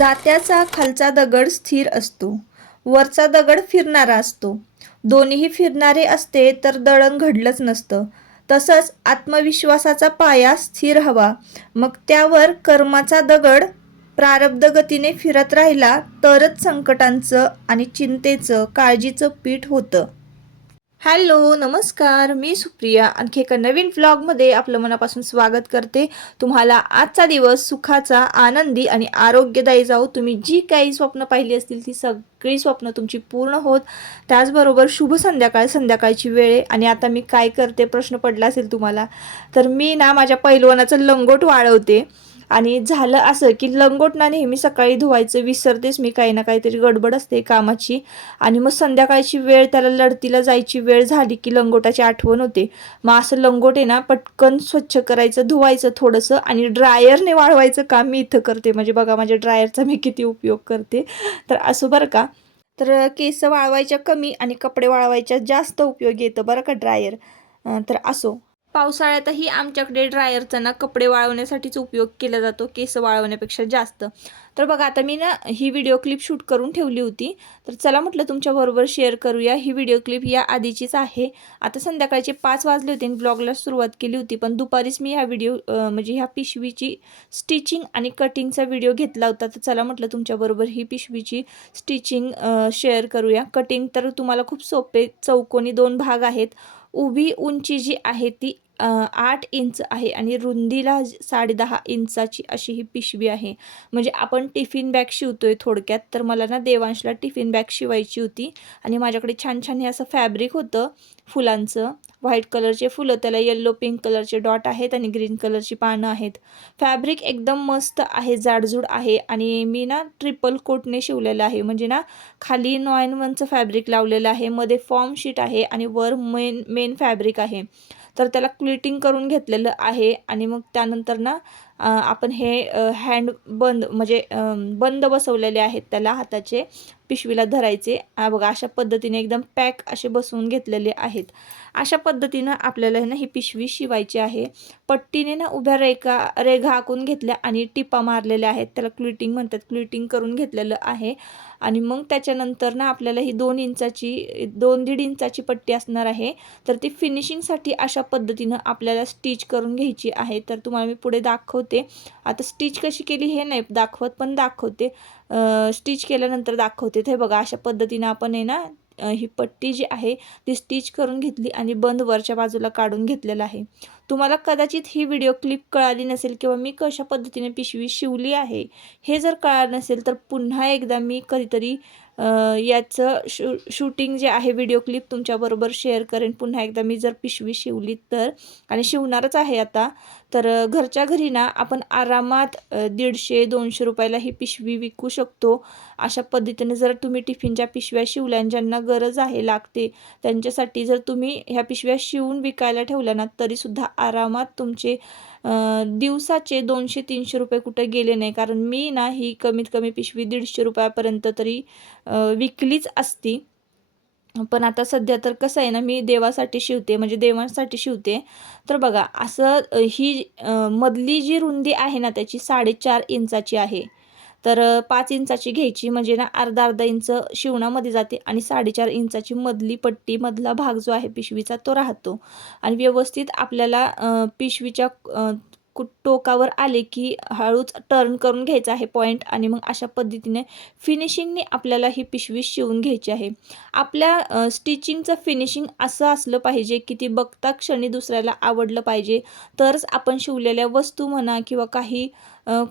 जात्याचा खालचा दगड स्थिर असतो, वरचा दगड फिरणारा असतो. दोन्हीही फिरणारे असते तर दळण घडलंच नसतं. तसंच आत्मविश्वासाचा पाया स्थिर हवा, मग त्यावर कर्माचा दगड प्रारब्ध गतीने फिरत राहिला तरच संकटांचं आणि चिंतेचं, काळजीचं पीठ होतं. हॅलो, नमस्कार. मी सुप्रिया आणखी एका नवीन व्लॉगमध्ये आपलं मनापासून स्वागत करते. तुम्हाला आजचा दिवस सुखाचा, आनंदी आणि आरोग्यदायी जाऊ. तुम्ही जी काही स्वप्न पाहिली असतील ती सगळी स्वप्न तुमची पूर्ण होत. त्याचबरोबर शुभ संध्याकाळ, संध्याकाळची वेळ आहे. आणि आता मी काय करते प्रश्न पडला असेल तुम्हाला. तर मी ना माझ्या पैलवानाचं लंगोट वाळवते. आणि झालं असं की लंगोट ना नेहमी सकाळी धुवायचं विसरतेच मी, काही ना काहीतरी गडबड असते कामाची. आणि मग संध्याकाळची वेळ, त्याला लढतीला जायची वेळ झाली की लंगोटाची आठवण होते. मग असं लंगोट आहे ना पटकन स्वच्छ करायचं, धुवायचं थोडंसं आणि ड्रायरने वाळवायचं काम मी इथं करते. म्हणजे बघा माझ्या ड्रायरचा मी किती उपयोग करते. तर असं बरं का. तर केस वाळवायच्या कमी आणि कपडे वाळवायच्या जास्त उपयोगी येतं बरं का ड्रायर. तर असो, पावसाळ्यातही आमच्याकडे ड्रायरचा ना कपडे वाळवण्यासाठीच उपयोग केला जातो, केस वाळवण्यापेक्षा जास्त. तर बघा आता मी ना ही व्हिडिओ क्लिप शूट करून ठेवली होती. तर चला म्हटलं तुमच्याबरोबर शेअर करूया. ही व्हिडिओ क्लिप या आधीचीच आहे. आता संध्याकाळचे 5 वाजले होते आणि ब्लॉगला सुरुवात केली होती, पण दुपारीच मी ह्या व्हिडिओ म्हणजे ह्या पिशवीची स्टिचिंग आणि कटिंगचा व्हिडिओ घेतला होता. तर चला म्हटलं तुमच्याबरोबर ही पिशवीची स्टिचिंग शेअर करूया. कटिंग तर तुम्हाला खूप सोपे, चौकोनी 2 भाग आहेत. उभी उंची जी आहे ती 8 इंच आहे आणि रुंदीला 10.5 इंचाची अशी ही पिशवी आहे. म्हणजे आपण टिफिन बॅग शिवतोय थोडक्यात. तर मला ना देवांशला टिफिन बॅग शिवायची होती आणि माझ्याकडे छान छान हे असं फॅब्रिक होतं फुलांचं. व्हाईट कलरचे फुलं, त्याला येल्लो पिंक कलरचे डॉट आहेत आणि ग्रीन कलरची पानं आहेत. फॅब्रिक एकदम मस्त आहे, जाडजूड आहे आणि मी ना ट्रिपल कोटने शिवलेलं आहे. म्हणजे ना खाली 9-1चं फॅब्रिक लावलेलं आहे, मध्ये फॉर्म शीट आहे आणि वर मेन फॅब्रिक आहे. तर त्याला क्लिटिंग करून घेतलेलं आहे. आणि मग त्यानंतर ना आपण हे हँड बंद म्हणजे बंद बसवलेले आहेत त्याला, हाताचे पिशवीला धरायचे. बघा अशा पद्धतीने एकदम पॅक असे बसवून घेतलेले आहेत. अशा पद्धतीनं आपल्याला ना ही पिशवी शिवायची आहे. पट्टीने ना उभ्या रेघा आखून घेतल्या आणि टिपा मारलेल्या आहेत. त्याला क्लिटिंग म्हणतात. क्लिटिंग करून घेतलेलं आहे. आणि मग त्याच्यानंतर ना आपल्याला ही 2-1.5 इंचाची पट्टी असणार आहे. तर ती फिनिशिंगसाठी अशा पद्धतीनं आपल्याला स्टिच करून घ्यायची आहे. तर तुम्हाला मी पुढे दाखवते. आता स्टिच कशी केली हे नाही दाखवत, पण दाखवते. स्टिच केल्यानंतर दाखवते. ते बघा अशा पद्धतीनं आपण आहे ना ही पट्टी जी आहे ती स्टिच करून घेतली आणि बंद वरच्या बाजूला काढून घेतलेला आहे. तुम्हाला कदाचित ही व्हिडिओ क्लिप कळाली नसेल किंवा मी कशा पद्धतीने पिशवी शिवली आहे हे जर कळालं नसेल तर पुन्हा एकदा मी कधीतरी याचं शूटिंग जे आहे व्हिडिओ क्लिप तुमच्याबरोबर शेअर करेन. पुन्हा एकदा मी जर पिशवी शिवली तर, आणि शिवणारच आहे आता. तर घरच्या घरी ना आपण आरामात 150-200 रुपयाला ही पिशवी विकू शकतो. अशा पद्धतीने जर तुम्ही टिफिनच्या पिशव्या शिवल्या आणि ज्यांना गरज आहे, लागते, त्यांच्यासाठी जर तुम्ही ह्या पिशव्या शिवून विकायला ठेवल्या ना तरीसुद्धा आरामात तुमचे दिवसाचे 200-300 रुपये कुठे गेले नाही. कारण मी ना ही कमीत कमी पिशवी 150 रुपयापर्यंत तरी विकलीच असती. पण आता सध्या तर कसं आहे ना, मी देवासाठी शिवते, म्हणजे देवांसाठी शिवते. तर बघा असं ही मधली जी रुंदी आहे ना त्याची 4.5 इंचाची आहे. तर 5 इंचाची घ्यायची, म्हणजे ना अर्धा इंच शिवणामध्ये जाते आणि 4.5 इंचाची मधली पट्टी, मधला भाग जो आहे पिशवीचा तो राहतो. आणि व्यवस्थित आपल्याला पिशवीच्या टोकावर आले की हळूच टर्न करून घ्यायचा आहे पॉईंट. आणि मग अशा पद्धतीने फिनिशिंगने आपल्याला ही पिशवी शिवून घ्यायची आहे. आपल्या स्टिचिंगचं फिनिशिंग असं असलं पाहिजे की ती बघता क्षणी दुसऱ्याला आवडलं पाहिजे. तरच आपण शिवलेल्या वस्तू म्हणा किंवा काही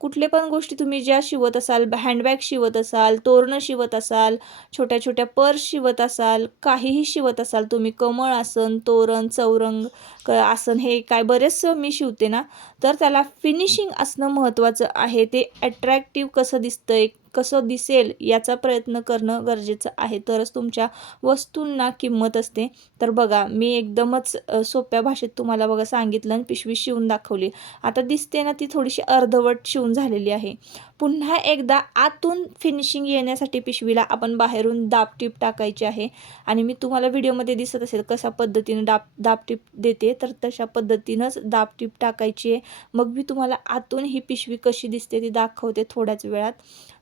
कुठले पण गोष्टी तुम्ही ज्या शिवत असाल, हँडबॅग शिवत असाल, तोरणं शिवत असाल, छोट्या छोट्या पर्स शिवत असाल, काहीही शिवत असाल तुम्ही, कमळ आसन, तोरण, चौरंग आसन, हे काय बरेच मी शिवते ना. तर त्याला फिनिशिंग असणं महत्त्वाचं आहे. ते अट्रॅक्टिव्ह कसं दिसतंय, कसं दिसेल याचा प्रयत्न करणं गरजेचं आहे. तरच तुमच्या वस्तूंना किंमत असते. तर बघा मी एकदमच सोप्या भाषेत तुम्हाला बघा सांगितलं आणि पिशवी शिवून दाखवली. आता दिसते ना ती थोडीशी अर्धवट शिवून झालेली आहे. पुन्हा एकदा आतून फिनिशिंग येण्यासाठी पिशवीला आपण बाहेरून दाबटीप टाकायची आहे. आणि मी तुम्हाला व्हिडिओमध्ये दिसत असेल कशा पद्धतीने दाबटीप देते, तर तशा पद्धतीनंच दाबटीप टाकायची आहे. मग मी तुम्हाला आतून ही पिशवी कशी दिसते ती दाखवते थोड्याच वेळात.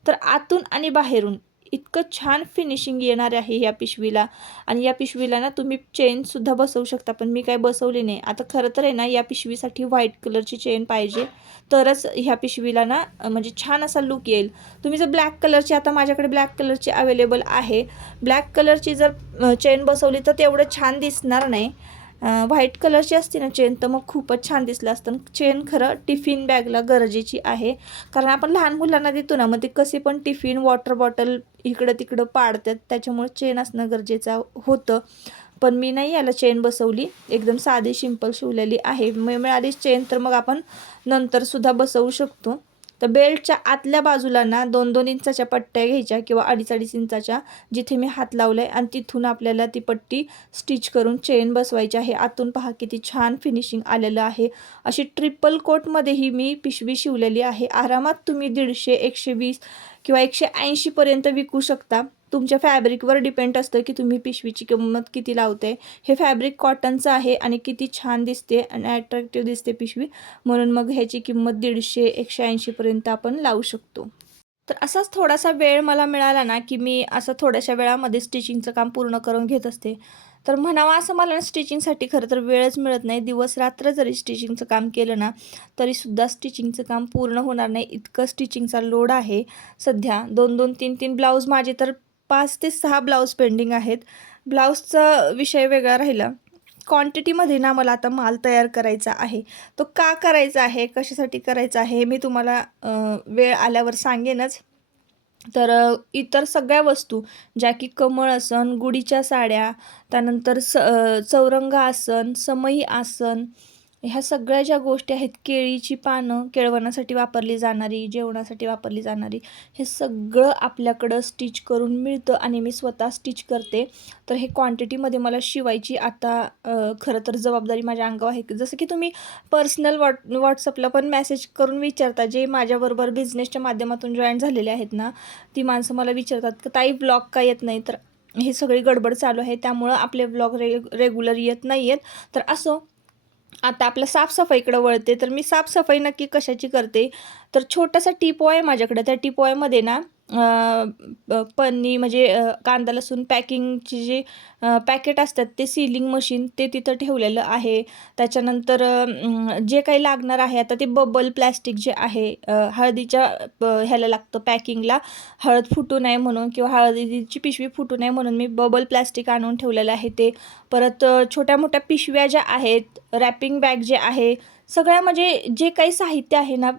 तर आतून आणि बाहेरून इतकं छान फिनिशिंग येणार आहे या पिशवीला. आणि या पिशवीला ना तुम्ही चेनसुद्धा बसवू शकता, पण मी काय बसवली नाही. आता खरं तर आहे ना, या पिशवीसाठी व्हाईट कलरची चेन पाहिजे, तरच ह्या पिशवीला ना म्हणजे छान असा लुक येईल. तुम्ही जर ब्लॅक कलरची, आता माझ्याकडे ब्लॅक कलरची अवेलेबल आहे, ब्लॅक कलरची जर चेन बसवली तर तेवढं छान दिसणार नाही. व्हाईट कलरची असते ना चेन तर मग खूपच छान दिसलं असतं. चेन खरं टिफिन बॅगला गरजेची आहे, कारण आपण लहान मुलांना देतो ना, मग ते कसे पण टिफिन, वॉटर बॉटल इकडं तिकडं पाडतात, त्याच्यामुळे चेन असणं गरजेचं होतं. पण मी नाही याला चेन बसवली, एकदम साधी सिंपल शिवलेली आहे. मिळाली चेन तर मग आपण नंतरसुद्धा बसवू शकतो. तर बेल्टच्या आतल्या बाजूला ना 2-2 इंचाच्या पट्ट्या घ्यायच्या किंवा 2.5-2.5 इंचाच्या, जिथे मी हात लावला आहे, आणि तिथून आपल्याला ती पट्टी स्टिच करून चेन बसवायची आहे. आतून पहा किती छान फिनिशिंग आलेलं आहे. अशी ट्रिपल कोटमध्येही मी पिशवी शिवलेली आहे. आरामात तुम्ही 150, 120 किंवा 180 पर्यंत विकू शकता. तुमच्या फॅब्रिकवर डिपेंड असतं की तुम्ही पिशवीची किंमत किती लावते. हे फॅब्रिक कॉटनचं आहे आणि किती छान दिसते आणि अट्रॅक्टिव्ह दिसते पिशवी, म्हणून मग ह्याची किंमत 150, 180 पर्यंत आपण लावू शकतो. तर असाच थोडासा वेळ मला मिळाला ना, की मी असं थोड्याशा वेळामध्ये स्टिचिंगचं काम पूर्ण करून घेत असते. तर म्हणावं असं मला स्टिचिंगसाठी खरं तर वेळच मिळत नाही. दिवस रात्र जरी स्टिचिंगचं काम केलं ना, तरीसुद्धा स्टिचिंगचं काम पूर्ण होणार नाही, इतकं स्टिचिंगचा लोड आहे सध्या. 2-2, 3-3 ब्लाऊज माझे तर 5 ते 6 ब्लाऊज पेंडिंग आहेत. ब्लाऊजचा विषय वेगळा राहिला. क्वांटिटीमध्ये ना मला आता माल तयार करायचा आहे. तो का करायचा आहे, कशासाठी करायचा आहे, हे मी तुम्हाला वेळ आल्यावर सांगेनच. तर इतर सगळ्या वस्तू, ज्या की कमळ आसन, गुढीच्या साड्या, त्यानंतर चौरंग आसन, समई आसन, ह्या सगळ्या ज्या गोष्टी आहेत, केळीची पानं, केळवणासाठी वापरली जाणारी, जेवणासाठी वापरली जाणारी, हे सगळं आपल्याकडं स्टिच करून मिळतं आणि मी स्वतः स्टिच करते. तर हे क्वांटिटीमध्ये मला शिवायची आता खरं तर जबाबदारी माझ्या अंगावर आहे. जसं की तुम्ही पर्सनल व्हॉट्सअपला पण मेसेज करून विचारता, जे माझ्याबरोबर बिझनेसच्या माध्यमातून जॉईन झालेले आहेत ना, ती माणसं मला विचारतात की ताई ब्लॉग का येत नाही. तर ही सगळी गडबड चालू आहे, त्यामुळं आपले ब्लॉग रेग्युलर येत नाही आहेत. तर असो, आता आपल्या साफसफाईकडे वळते. तर मी साफसफाई नक्की कशाची करते, तर छोटासा टिपॉय आहे माझ्याकडे. त्या टिपॉयमध्ये ना पन्नी म्हणजे कांदा लसूण पॅकिंगची जे पॅकेट असतात, ते सीलिंग मशीन ते तिथं ठेवलेलं आहे. त्याच्यानंतर जे काही लागणार आहे, आता ते बबल प्लॅस्टिक जे आहे, हळदीच्या ह्याला लागतं पॅकिंगला, हळद फुटू नये म्हणून किंवा हळदीची पिशवी फुटू नये म्हणून मी बबल प्लॅस्टिक आणून ठेवलेलं आहे ते. परत छोट्या मोठ्या पिशव्या ज्या आहेत, रॅपिंग बॅग जे आहे, सगळ्या म्हणजे जे काही साहित्य आहे ना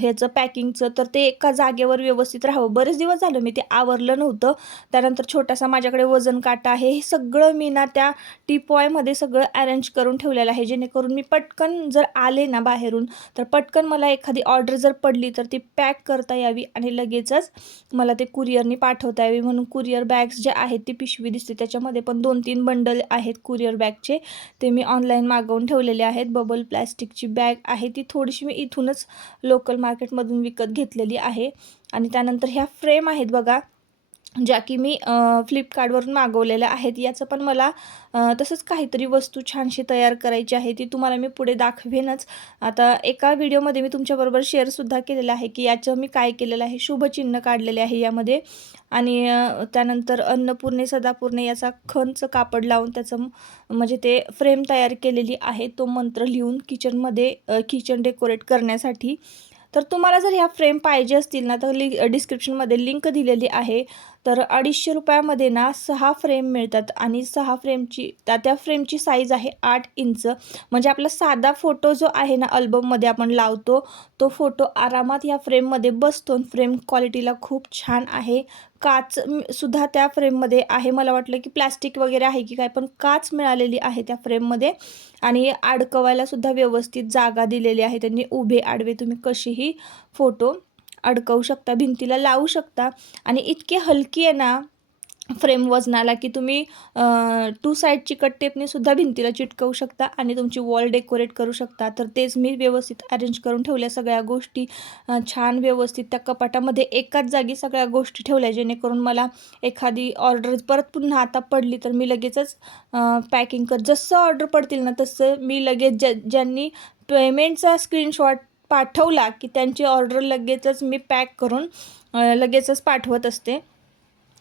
ह्याचं पॅकिंगचं, तर ते एका जागेवर व्यवस्थित राहावं. बरेच दिवस झालं मी ते आवरलं नव्हतं. त्यानंतर छोटासा माझ्याकडे वजन काटा आहे. हे सगळं मी ना त्या टिपॉयमध्ये सगळं अरेंज करून ठेवलेलं आहे, जेणेकरून मी पटकन जर आले ना बाहेरून, तर पटकन मला एखादी ऑर्डर जर पडली तर ती पॅक करता यावी आणि लगेचच मला ते कुरिअरनी पाठवता यावी. म्हणून कुरिअर बॅग्स जे आहेत, ती पिशवी दिसते त्याच्यामध्ये पण 2-3 बंडल आहेत कुरिअर बॅगचे, ते मी ऑनलाईन मागवून ठेवलेले आहेत. बबल प्लॅस्टिकची बॅग आहे, ती थोडीशी मी इथूनच लोकल मार्केटमधून विकत घेतलेली आहे. आणि त्यानंतर ह्या फ्रेम आहेत बघा, ज्या की मी फ्लिपकार्टवरून मागवलेल्या आहेत. याचं पण मला तसंच काहीतरी वस्तू छानशी तयार करायची आहे, ती तुम्हाला मी पुढे दाखवेनच. आता एका व्हिडिओमध्ये मी तुमच्याबरोबर शेअरसुद्धा केलेलं आहे की याचं मी काय केलेलं आहे, शुभचिन्ह काढलेले आहे यामध्ये. आणि त्यानंतर अन्नपूर्णे सदापूर्णे याचा खणचं कापड लावून त्याचं म्हणजे ते फ्रेम तयार केलेली आहे, तो मंत्र लिहून किचनमध्ये किचन डेकोरेट करण्यासाठी. तर तुम्हाला जर ह्या फ्रेम पाहिजे असतील ना, तर डिस्क्रिप्शनमध्ये लिंक दिलेली आहे. तर 250 रुपयामध्ये ना 6 फ्रेम मिळतात आणि 6 फ्रेमची त्या फ्रेमची साईज आहे 8 इंच. म्हणजे आपला साधा फोटो जो आहे ना अल्बममध्ये आपण लावतो, तो फोटो आरामात ह्या फ्रेममध्ये बसतो. फ्रेम क्वालिटीला खूप छान आहे. काच सुद्धा त्या फ्रेममध्ये आहे. मला वाटलं की प्लॅस्टिक वगैरे आहे की काय, पण काच मिळालेली आहे त्या फ्रेममध्ये. आणि अडकवायला सुद्धा व्यवस्थित जागा दिलेली आहे त्यांनी, उभे आडवे तुम्ही कशीही फोटो अडकवू शकता, भिंतीला लावू शकता. आणि इतकी हलकी आहे ना फ्रेम वजनाला, की तुम्ही 2 साईडची कट टेपने सुद्धा भिंतीला चिटकवू शकता आणि तुमची वॉल डेकोरेट करू शकता. तर तेच मी व्यवस्थित अरेंज करून ठेवल्या सगळ्या गोष्टी, छान व्यवस्थित त्या कपाटामध्ये एकाच जागी सगळ्या गोष्टी ठेवल्या, जेणेकरून मला एखादी ऑर्डर परत पुन्हा आता पडली तर मी लगेचच पॅकिंग जसं ऑर्डर पडतील ना तसं मी लगेच ज्यांनी पेमेंटचा स्क्रीनशॉट पाठवला की त्यांची ऑर्डर लगेचच मी पॅक करून लगेचच पाठवत असते.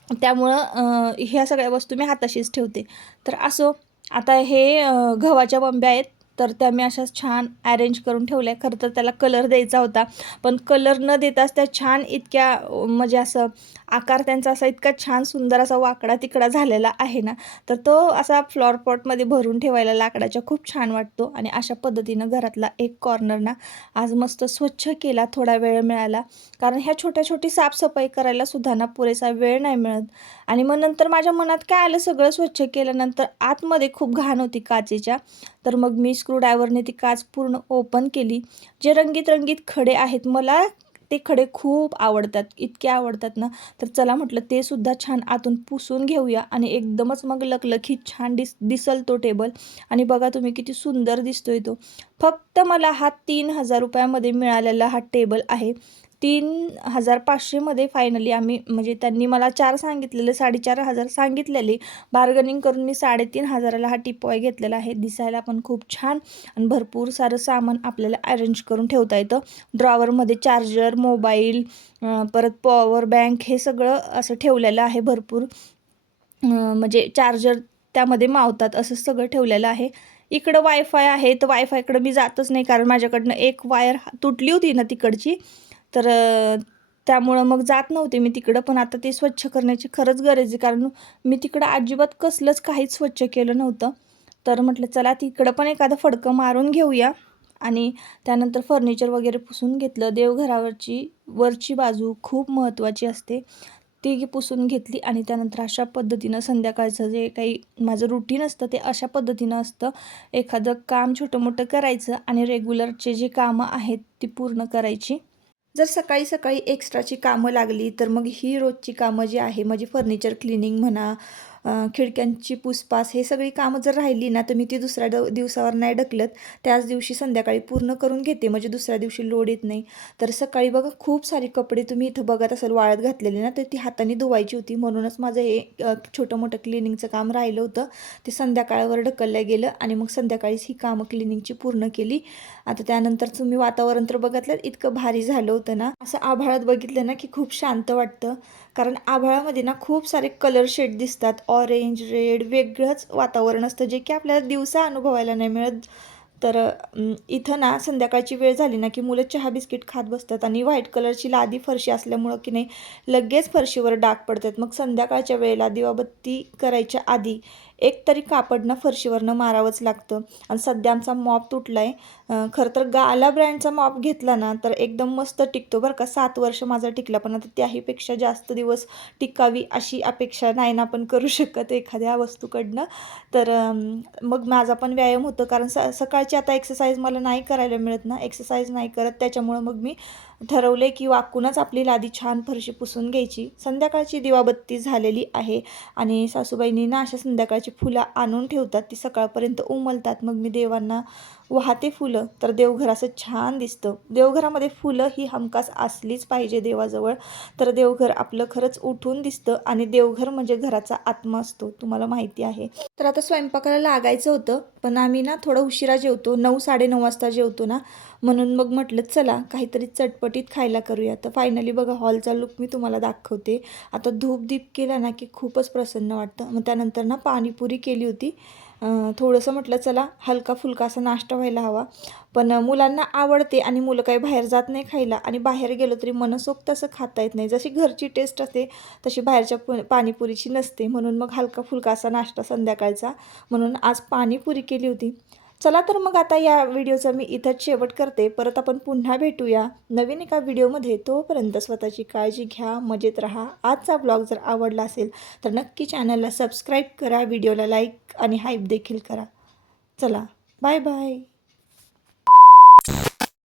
त्यामुळं ह्या सगळ्या वस्तू मी हाताशीच ठेवते. तर असो, आता हे गव्हाच्या बंब्या आहेत, तर त्या मी अशाच छान अरेंज करून ठेवल्या. खरं तर त्याला कलर द्यायचा होता, पण कलर न देताच त्या छान इतक्या म्हणजे असं आकार त्यांचा असा इतका छान सुंदर असा वाकडा तिकडा झालेला आहे ना, तर तो असा फ्लॉवर पॉटमध्ये भरून ठेवायला लाकडाच्या खूप छान वाटतो. आणि अशा पद्धतीनं घरातला एक कॉर्नर ना आज मस्त स्वच्छ केला, थोडा वेळ मिळाला. कारण ह्या छोटी साफसफाई करायला सुद्धा ना पुरेसा वेळ नाही मिळत. आणि मग नंतर माझ्या मनात काय आलं, सगळं स्वच्छ केल्यानंतर आतमध्ये खूप घाण होती काचेच्या. तर मग मी स्क्रूड्रायव्हरने ती काच पूर्ण ओपन केली. जे रंगीत रंगीत खडे आहेत, मला ते खडे खूप आवडतात, इतके आवडतात ना. तर चला म्हटलं ते सुद्धा छान आतून पुसून घेऊया आणि एकदमच मग लखलखीत छान दिसल तो टेबल. आणि बघा तुम्ही किती सुंदर दिसतोय तो. फक्त मला हा 3,000 रुपयामध्ये मिळालेला हा टेबल आहे. 3,500मध्ये फायनली आम्ही, म्हणजे त्यांनी मला 4 सांगितलेले, 4,500 सांगितलेले, बार्गनिंग करून मी 3,500ला हा टिपॉय घेतलेला आहे. दिसायला पण खूप छान आणि भरपूर सारं सामान आपल्याला अरेंज करून ठेवता येतं. ड्रॉवरमध्ये चार्जर, मोबाईल, परत पॉवर बँक हे सगळं असं ठेवलेलं आहे. भरपूर म्हणजे चार्जर त्यामध्ये मावतात असं सगळं ठेवलेलं आहे. इकडं वायफाय आहे, तर वायफायकडं मी जातच नाही, कारण माझ्याकडनं एक वायर तुटली होती ना तिकडची. तर त्यामुळं मग जात नव्हते मी तिकडं. पण आता ते स्वच्छ करण्याची खरंच गरज आहे, कारण मी तिकडं अजिबात कसलंच काहीच स्वच्छ केलं नव्हतं. तर म्हटलं चला तिकडं पण एखादं फडकं मारून घेऊया. आणि त्यानंतर फर्निचर वगैरे पुसून घेतलं. देवघरावरची वरची बाजू खूप महत्त्वाची असते, ती पुसून घेतली. आणि त्यानंतर अशा पद्धतीनं संध्याकाळचं जे काही माझं रुटीन असतं ते अशा पद्धतीनं असतं. एखादं काम छोटं मोठं करायचं आणि रेग्युलरचे जे कामं आहेत ती पूर्ण करायची. जर सकाळी सकाळी एक्स्ट्राची कामं लागली, तर मग ही रोजची कामं जी आहे, म्हणजे फर्निचर क्लिनिंग म्हणा, खिडक्यांची पुसपास, हे सगळी कामं जर राहिली ना, तर मी ती दुसऱ्या दिवसावर नाही ढकलत. त्याच दिवशी संध्याकाळी पूर्ण करून घेते, म्हणजे दुसऱ्या दिवशी लोड येत नाही. तर सकाळी बघा खूप सारी कपडे तुम्ही इथं बघत असाल वाळत घातलेले ना, तर ती हाताने धुवायची होती. म्हणूनच माझं हे छोटं मोठं क्लिनिंगचं काम राहिलं होतं, ते संध्याकाळवर ढकललं गेलं. आणि मग संध्याकाळीच ही कामं क्लिनिंगची पूर्ण केली. आता त्यानंतर तुम्ही वातावरण तर बघितलं, इतकं भारी झालं होतं ना. असं आभाळात बघितलं ना की खूप शांत वाटतं, कारण आभाळामध्ये ना खूप सारे कलर शेड दिसतात, ऑरेंज, रेड, वेगळंच वातावरण असतं, जे की आपल्याला दिवसा अनुभवायला नाही मिळत. तर इथं ना संध्याकाळची वेळ झाली ना की मुलं चहा बिस्किट खात बसतात, आणि व्हाईट कलरची लादी फरशी असल्यामुळं की नाही लगेच फरशीवर डाग पडतात. मग संध्याकाळच्या वेळेला दिवाबत्ती करायच्या आधी एक तरी कापडनं फरशीवरनं मारावंच लागतं. आणि सध्या आमचा मॉप तुटला आहे. खरं तर गाला ब्रँडचा मॉप घेतला ना तर एकदम मस्त टिकतो बरं का. 7 वर्ष माझा टिकला, पण आता त्याहीपेक्षा जास्त दिवस टिकावी अशी अपेक्षा नाही ना आपण करू शकत एखाद्या वस्तूकडनं. तर मग माझा पण व्यायाम होतो, कारण सकाळची आता एक्सरसाइज मला नाही करायला मिळत ना, एक्सरसाइज नाही करत. त्याच्यामुळं मग मी ठरवले की वाकूनच आपली लादी छान फरशी पुसून घ्यायची. संध्याकाळची दिवाबत्ती झालेली आहे, आणि सासूबाईंनी ना अशा संध्याकाळची फुलं आणून ठेवतात, ती सकाळपर्यंत उमलतात. मग मी देवांना वाहते फुलं, तर देवघर असं छान दिसतं. देवघरामध्ये फुलं ही हमखास असलीच पाहिजे देवाजवळ, तर देवघर आपलं खरंच उठून दिसतं. आणि देवघर म्हणजे घराचा आत्मा असतो, तुम्हाला माहिती आहे. तर आता स्वयंपाकाला लागायचं होतं, पण आम्ही ना थोडं उशिरा जेवतो, 9-9:30 वाजता जेवतो ना, म्हणून मग म्हटलं चला काहीतरी चटपटीत खायला करूया. तर फायनली बघा हॉलचा लुक मी तुम्हाला दाखवते. आता धूप दीप केला ना की खूपच प्रसन्न वाटतं. मग त्यानंतर ना पाणीपुरी केली होती. थोडंसं म्हटलं चला हलका फुलका असा नाश्ता व्हायला हवा, पण मुलांना आवडते आणि मुलं काही बाहेर जात नाही खायला, आणि बाहेर गेलो तरी मनसोक्त असं खाता येत नाही. जशी घरची टेस्ट असते तशी बाहेरच्या पाणीपुरीची नसते. म्हणून मग हलका फुलका असा नाश्ता संध्याकाळचा, म्हणून आज पाणीपुरी केली होती. चला तर मग आता या व्हिडिओचा मी इथंच शेवट करते. परत आपण पुन्हा भेटूया नवीन एका व्हिडिओमध्ये. तोपर्यंत स्वतःची काळजी घ्या, मजेत राहा. आजचा ब्लॉग जर आवडला असेल तर नक्की चॅनलला सबस्क्राईब करा, व्हिडिओला लाईक आणि हाईप देखील करा. चला बाय बाय.